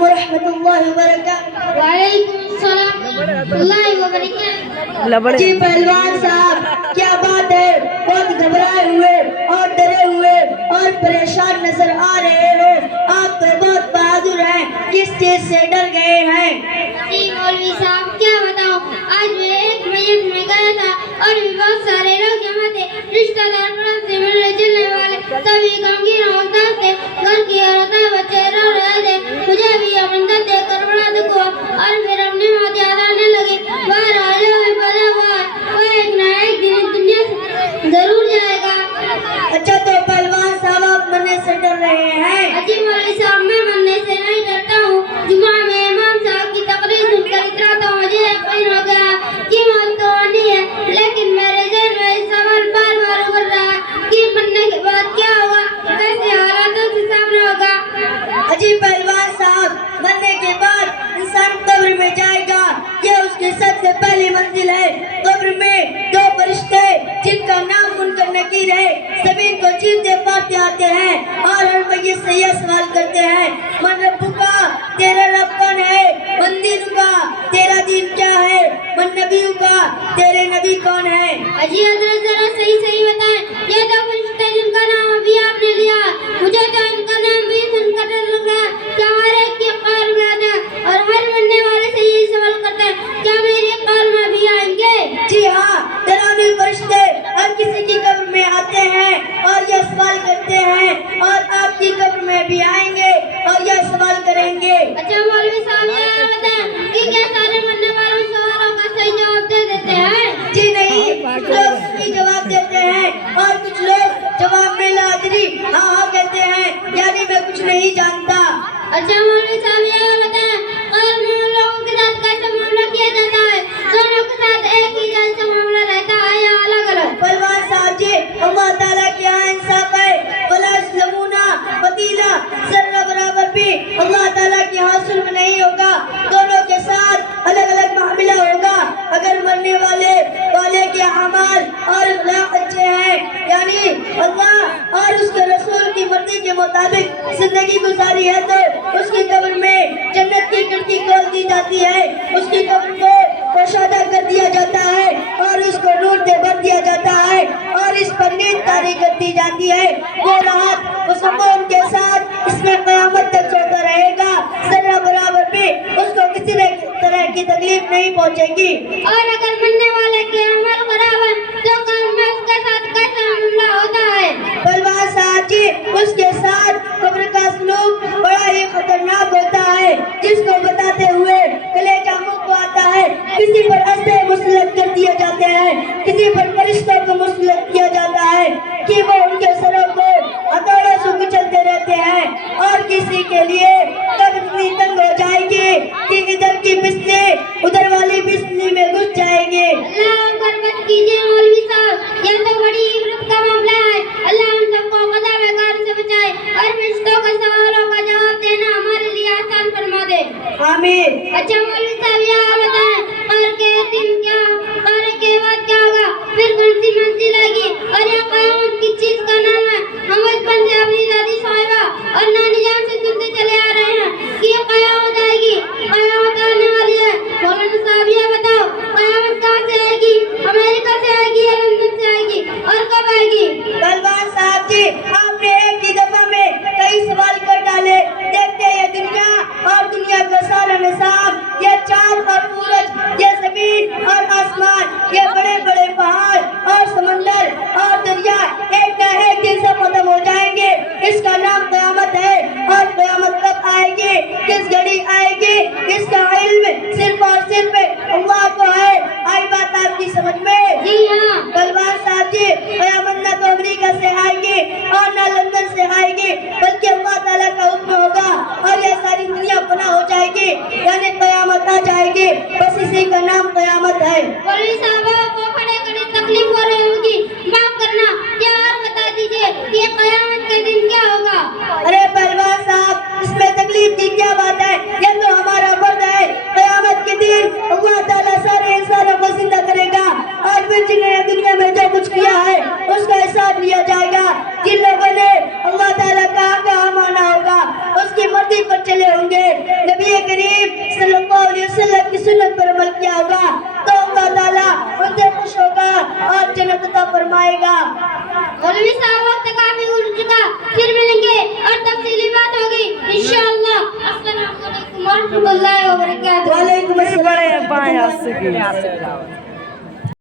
علیکم ورحمۃ اللہ وبرکاتہ۔ وعلیکم السلام ورحمۃ اللہ وبرکاتہ۔ جی پہلوان صاحب کیا بات ہے، بہت گھبرائے ہوئے اور ڈرے ہوئے اور پریشان نظر آ رہے ہو، آپ تو بہت بہادر ہیں، کس چیز سے ڈر گئے ہیں؟ جی مولوی صاحب کیا بتاؤں، آج میں ایک میت میں گیا تھا اور بھی بہت سارے لوگ جمع تھے، رشتہ دار پڑوس سے ملنے جلنے والے سبھی غمگین اور اداس تھے، گھر کی عورتیں بچے رو رہے تھے، مجھے بھی یہ منظر دیکھ کر بڑا دکھ ہوا اور پھر اپنی موت یاد آنے لگی۔ بہرحال جو بھی پیدا ہوا ہے وہ ایک نہ ایک دن اس دنیا سے ضرور جائے گا۔ اچھا تو پہلوان صاحب آپ مرنے سے ڈر رہے ہیں؟ جی مولوی صاحب میں مرنے سے نہیں ڈرتا ہوں، جمعہ میں امام صاحب کی تقریر سن کر اتنا تو مجھے یقین ہو گیا کہ موت تو آنی ہے، لیکن میرے ذہن میں یہ سوال بار بار ابھر رہا ہے کہ مرنے کے بعد کیا ہوگا، کیسے حالاتوں سے سامنا ہوگا۔ جی پہلوان صاحب مرنے کے بعد انسان قبر میں جائے گا، یہ اس کی سب سے پہلی منزل ہے۔ قبر میں دو فرشتے جن کا نام منکر نکیر ہے زمین کو چیرتے پاتے آتے ہیں اور ہر میت سے یہ سوال کرتے ہیں، من ربک کا، تیرا رب کون ہے؟ من دین کا، تیرا دین کیا ہے؟ من نبی کا، تیرے نبی کون ہے؟ جی حضرت ذرا صحیح بتائیں، یہ دو فرشتے جن کا نام ابھی آپ نے لیا، مجھے تو ان کا نام بھی سن کر ڈر لگ رہا ہے کہ ہمارے ایک کی قبر میں آتے ہیں اور ہر مرنے والے سے یہی سوال کرتے ہیں کیا میری قبر میں بھی آئیں گے؟ جی ہاں، ڈرانے فرشتے ہر کسی کی قبر میں آتے ہیں اور یہ سوال کرتے ہیں اور آپ کی قبر میں بھی آئیں گے اور یہ سوال کریں گے۔ اچھا مولوی صاحب یہ بتائیں کہ کیا سارے مرنے والوں سوالوں کا صحیح جواب دے دیتے ہیں؟ جی نہیں، کچھ لوگ صحیح جواب دیتے ہیں اور کچھ لوگ جواب میں لا ادری ہاں ہاں کہتے ہیں، یعنی میں کچھ نہیں جانتا۔ اچھا مولوی صاحب یہ بتائیں قبر میں ان لوگوں کے ساتھ کیسا معاملہ کیا جاتا ہے، دونوں کے ساتھ ایک ہی جیسا معاملہ رہتا ہے یا الگ الگ؟ پہلوان صاحب جی اللہ تعالیٰ کے یہاں انصاف ہے، وَلَا يَظْلَمُونَ فَضِيلًا، ذرہ برابر بھی اللہ تعالیٰ کے یہاں ظلم نہیں ہوگا، دونوں کے ساتھ الگ الگ معاملہ ہوگا۔ اگر مرنے والے کے اعمال اور اخلاق اچھے ہیں، یعنی اللہ اور اس کے رسول کی مرضی کے مطابق زندگی گزاری ہے تو اس کی قبر میں جنت کی کھڑکی کھول دی جاتی ہے، اس کی قبر کو پوشیدہ کر دیا جاتا ہے اور اس کو نور سے بھر دیا جاتا ہے اور اس پر نیند طاری کر دی جاتی ہے، وہ رات وہ سکون کے ساتھ اس میں قیامت تک سوتا رہے گا، ذرہ برابر بھی اس کو کسی طرح کی تکلیف نہیں پہنچے گی۔ اور اگر مرنے والے کے عمل خراب ہیں تو قبر میں اس کے ساتھ کیسا معاملہ ہوتا ہے؟ پہلوان صاحب جی اس کے ساتھ قبر کا سلوک بڑا ہی خطرناک ہوتا ہے، جس کو بتاتے ہوئے کلیجہ منہ کو آتا ہے۔ کسی پر اسے مسلط کر دیے جاتے ہیں، کسی پر فرشتوں کو مسلط کیا جاتا ہے کہ وہ ان کے سروں کو ہتھوڑے سے کچلتے رہتے ہیں، اور کسی کے لیے قبر اتنی تنگ ہو جائے گی کہ ادھر کی بسلی ادھر والی بسلی میں گھس جائے گی۔ اللہ اکبر مت کیجیے مولوی صاحب، یہ تو بڑی عبرت کا معاملہ ہے، اللہ ہم سب کو قضا و قدر سے بچائے اور فرشتوں کے سوالوں کا جواب دینا ہمارے لیے آسان فرما دے۔ آمین۔ اچھا مولوی صاحب یہ بتائیں قبر کے دن کیا، قبر کے بعد کیا ہوگا، پھر کون سی منزل آئے گی اور یہ قیامت کس چیز کا نام ہے؟ ہم بچپن سے اپنی دادی صاحبہ اور نانی جان سے سنتے چلے آ رہے ہیں کہ قیامت آئے گی، قیامت آنے والی ہے، مولانا صاحب یہ بتاؤ قیامت کہاں سے آئے گی، امریکہ سے آئے گی یا لندن سے آئے گی اور کب آئے گی؟ پہلوان صاحب جی آپ نے ایک ہی دفعہ میں کئی سوال کر ڈالے، دیکھتے یہ دنیا اور دنیا کا سارا نظام، یہ چاند اور سورج، یہ زمین اور آسمان، یہ بڑے بڑے پہاڑ اور سمندر اور دریا ایک نہ ایک دن سے ختم ہو جائیں گے، اس کا نام قیامت ہے، اور قیامت کب آئے گی، کس گھڑی آئے گی، اس کا علم صرف اور صرف اللہ کو ہے۔ آئی بات آپ کی سمجھ میں؟ جی ہاں۔ پہلوان صاحب جی قیامت نہ تو امریکہ سے آئے گی اور نہ لندن سے آئے گی، بلکہ اللہ تعالیٰ کا حکم ہوگا اور یہ ساری دنیا فنا ہو جائے گی، یعنی قیامت آ جائے گی، بس اسی کا نام قیامت ہے۔ مولوی صاحب پاک جنت عطا فرمائے گا. مولوی صاحب وقت کافی گزر چکا, پھر ملیں گے اور تفصیلی بات ہوگی انشاءاللہ. السلام علیکم ورحمۃ اللہ وبرکاتہ. وعلیکم السلام. بڑے بائیں ہاتھ سے